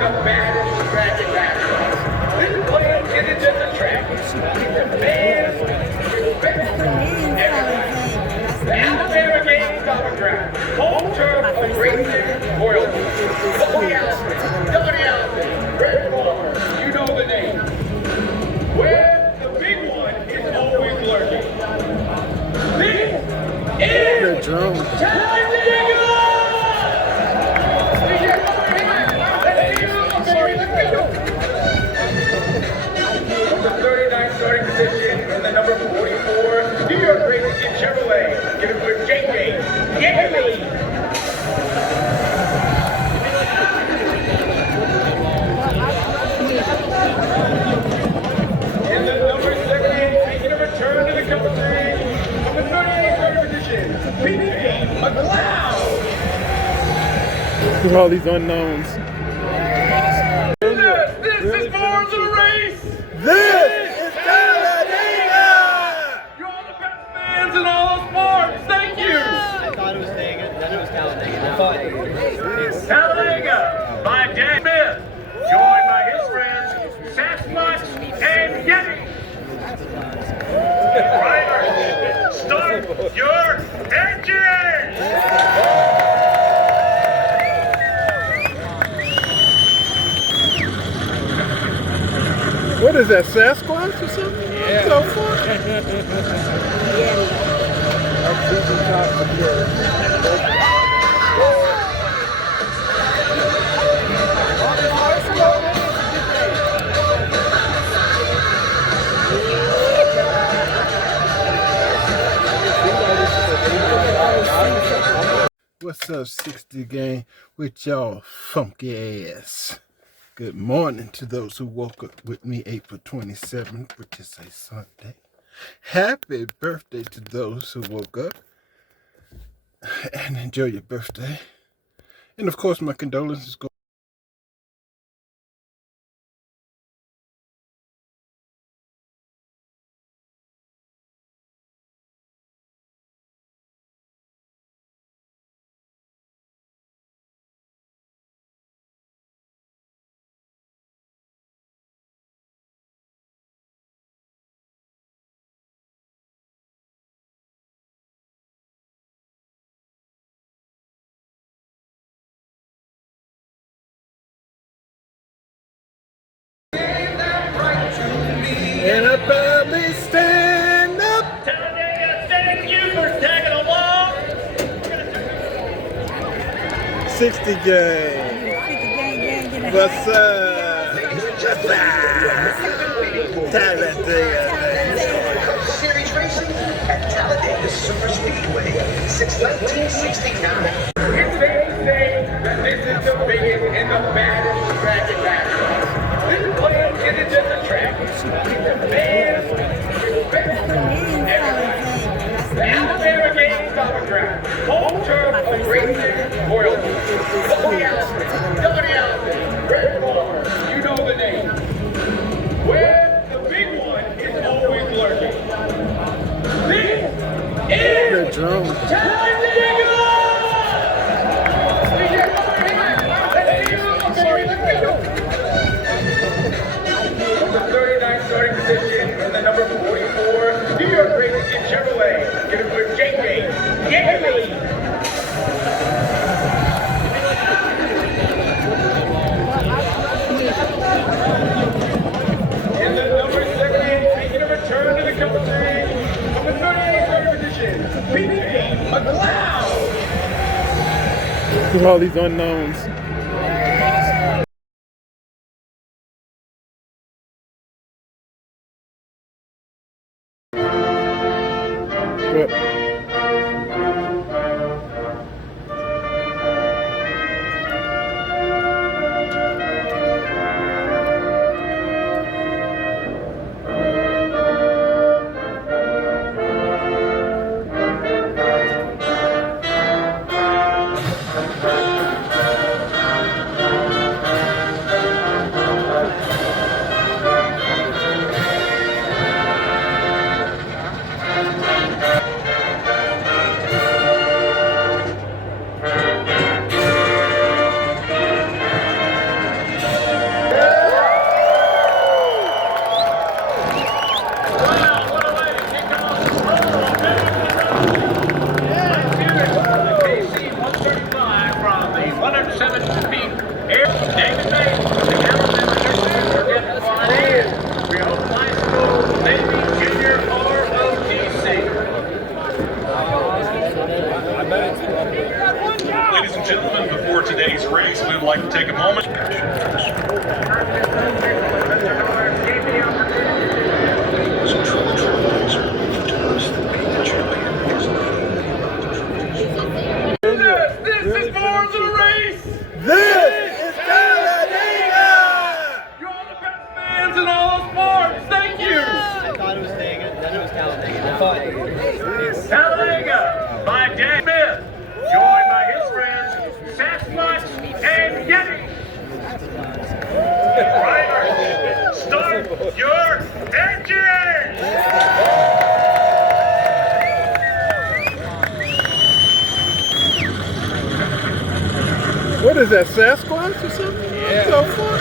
the baddest track in basketball. This place isn't just a track. It's a man, respect, everybody. The Alabama Games Ground, home turf of greatness, royalty. Donnie Allison, Red Farmer, you know the name. Where the big one is always lurking. This is Talladega! The 39th starting position in the number 44 New York Racing Team Chevrolet. Give it for JJ. In the number 78, making a return to the company from the 38th starting position, PJ McLeod. Look at all these unknowns. This is more than a race. This is Talladega! You're all the best fans in all sports. Thank you. I thought it was Talladega, then it was Talladega. Talladega by Dan Smith, joined by his friends Sasquatch and Yeti. Riders, start your engines! What is that, Sasquatch or something? Yeah. So far? What's up, 60 gang, with y'all funky ass? Good morning to those who woke up with me April 27th, which is a Sunday. Happy birthday to those who woke up. And enjoy your birthday. And of course, my condolences go. And I proudly stand up. Talladega, thank you for tagging along. 60 gang. What's up? Talladega. Series racing at Talladega Super Speedway since 1969. It's safe to say that this is the biggest and the baddest track in basketball. This place isn't just a track. It's a man, respect, everybody. The Alabama Games Ground, home turf of greatness, royalty. Donnie Allison, Red Farmer, you know the name. Where the big one is always lurking. This is Talladega! The 39th starting position in the number 44 New York Racing Team Chevrolet. Give it for JJ. In the number 78, making a return to the company from the 38th starting position, PJ McLeod. Look at all these unknowns. What? 7 feet. David Bates, the Alabama April, are getting flying in. We hope high school, maybe junior or OTC. Ladies and gentlemen, before today's race, we would like to take a moment. This is for the race! This is Talladega! You're the best fans in all sports! Thank you! I thought it was Vegas, then it was Talladega. I thought it was Talladega by Dan Smith, joined by his friends Sasquatch and Yeti. Riders, start your engines! What is that, Sasquatch or something? Yeah. So far?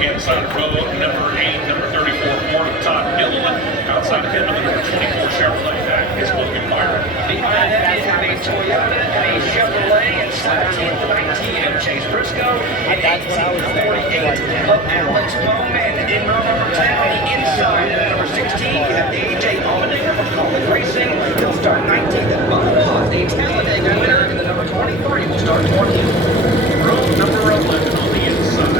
Inside of row number 8, number 34, Ford Todd Dillon. Outside of him, the number 24 Chevrolet. That is Logan Byron. Behind that is a Toyota, a Chevrolet, and 17 of Chase Briscoe, and 18 of 48 of Alex Bowman. In row number 10, on the inside of number 16, you have AJ Allmendinger from College Racing. He'll start 19th at Bubba Laws. The Talladega winner in the number 23 will start 20th. Row number 11 on the inside.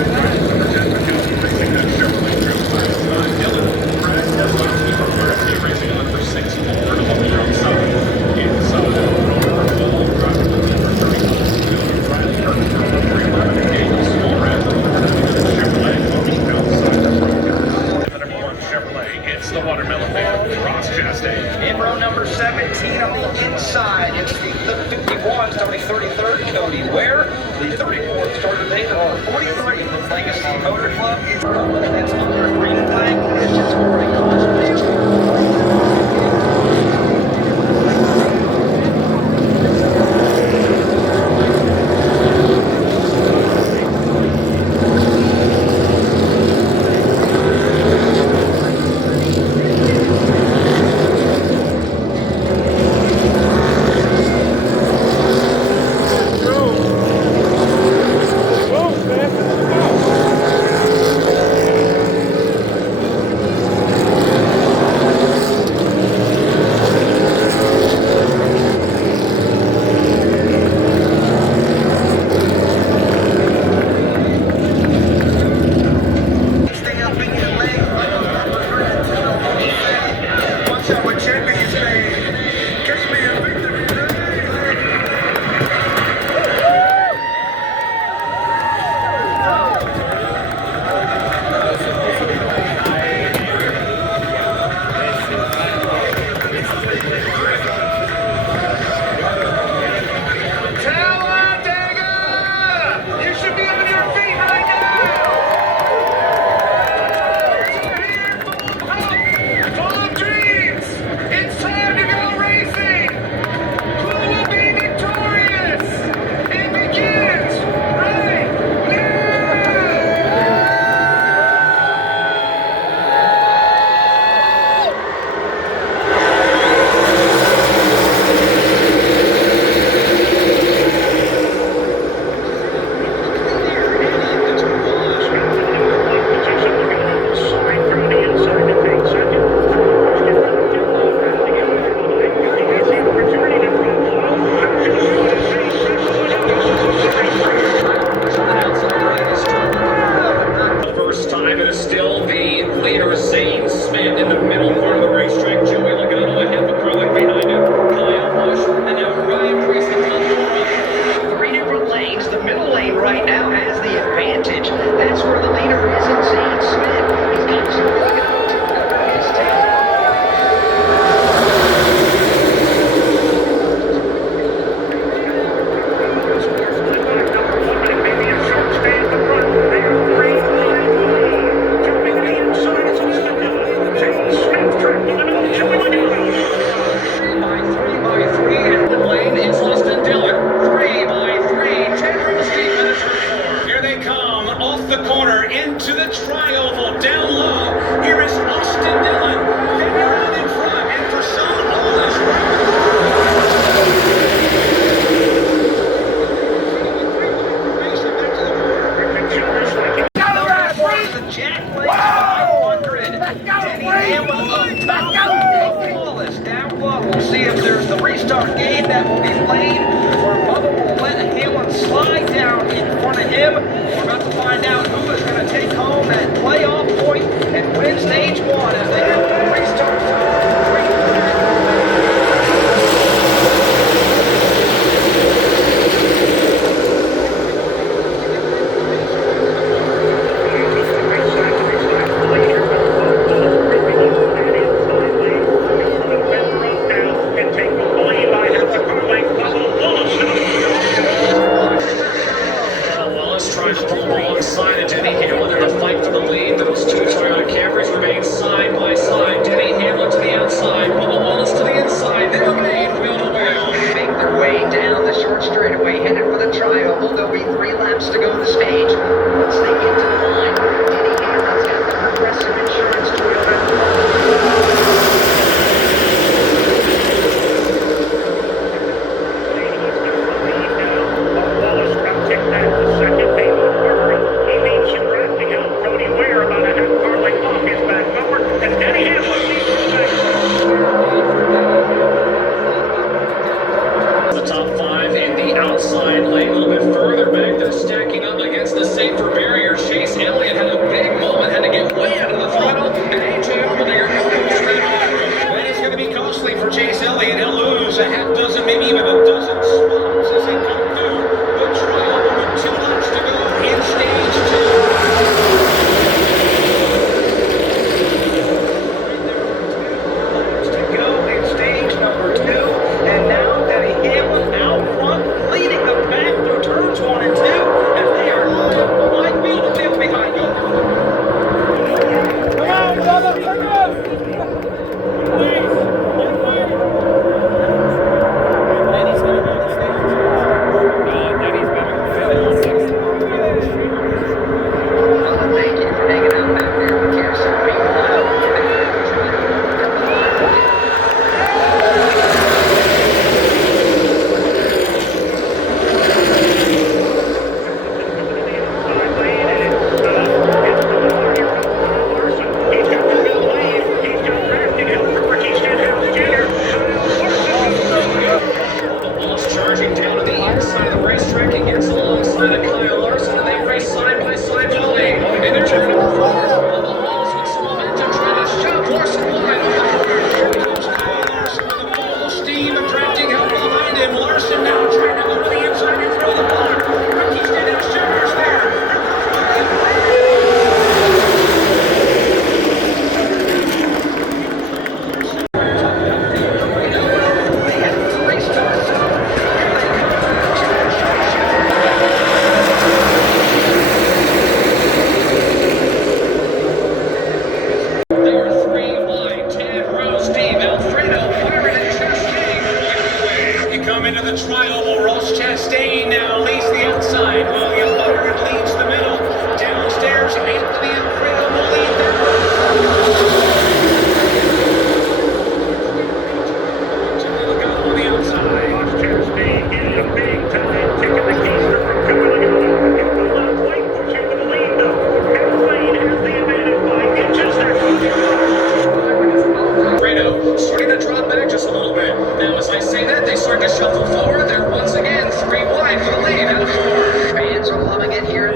Number 10 for Kelly Racing. That Chevrolet driven by Todd Dillon. Brad Keselowski from RFK Racing. Number 6 Ford on the outside. Inside of row number 12, driving the number 34. Brian Kirk from number 11. Daniel Smallrad from number 2 Chevrolet on the outside of row number 9. The number 1 Chevrolet. It's the Watermelon Man, Ross Chastain. In row number 17 on the inside, it's the 51 starting 33rd, Cody Ware. The 34th starting number 43 from Legacy Motor Club. It's that's under green flag conditions for a conservation. $20 game that will be played where Bubba will let Hamlin slide down in front of him. We're about to find out who is going to take home that playoff point and win stage one as they restart.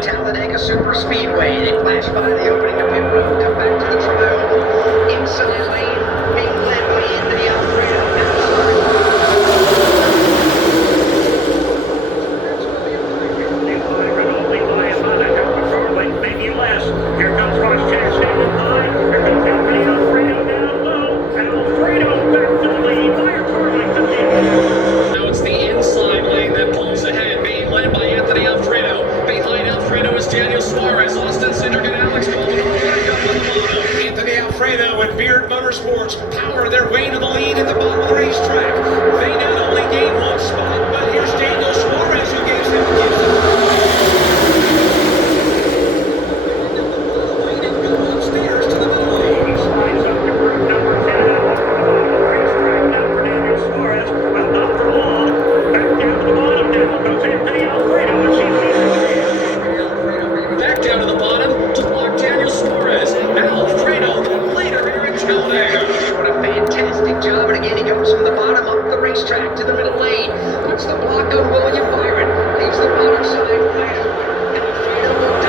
Talladega Super Speedway. They flash by the opening of pit road, come back to the trial. Inside lane, being led by Anthony Alfredo. Maybe less. Here comes Ross Chastain high. Here comes Anthony Alfredo down low. And Alfredo back to the lead by a car length of the Now it's the inside lane that pulls ahead, being led by Anthony Alfredo. Behind Alfredo is Daniel Suarez, Austin Cindric, and Alex Baldwin back up on the bottom. Anthony Alfredo and Beard Motorsports power their way to the lead at the bottom of the racetrack. They not only gain one spot, but here's Daniel Suarez who gives them upstairs to the middle lane. He slides up to group number 10 out. Racetrack now for Daniel Suarez. But not for long. Back down to the bottom now goes Anthony Alfredo. And Back down to the bottom to block Daniel Suarez. Alfredo, then later here in Talladega. What a fantastic job. And in. He goes from the bottom up the racetrack to the middle lane. Puts the block on William Byron. Leaves the bottom side wide. And the fighter will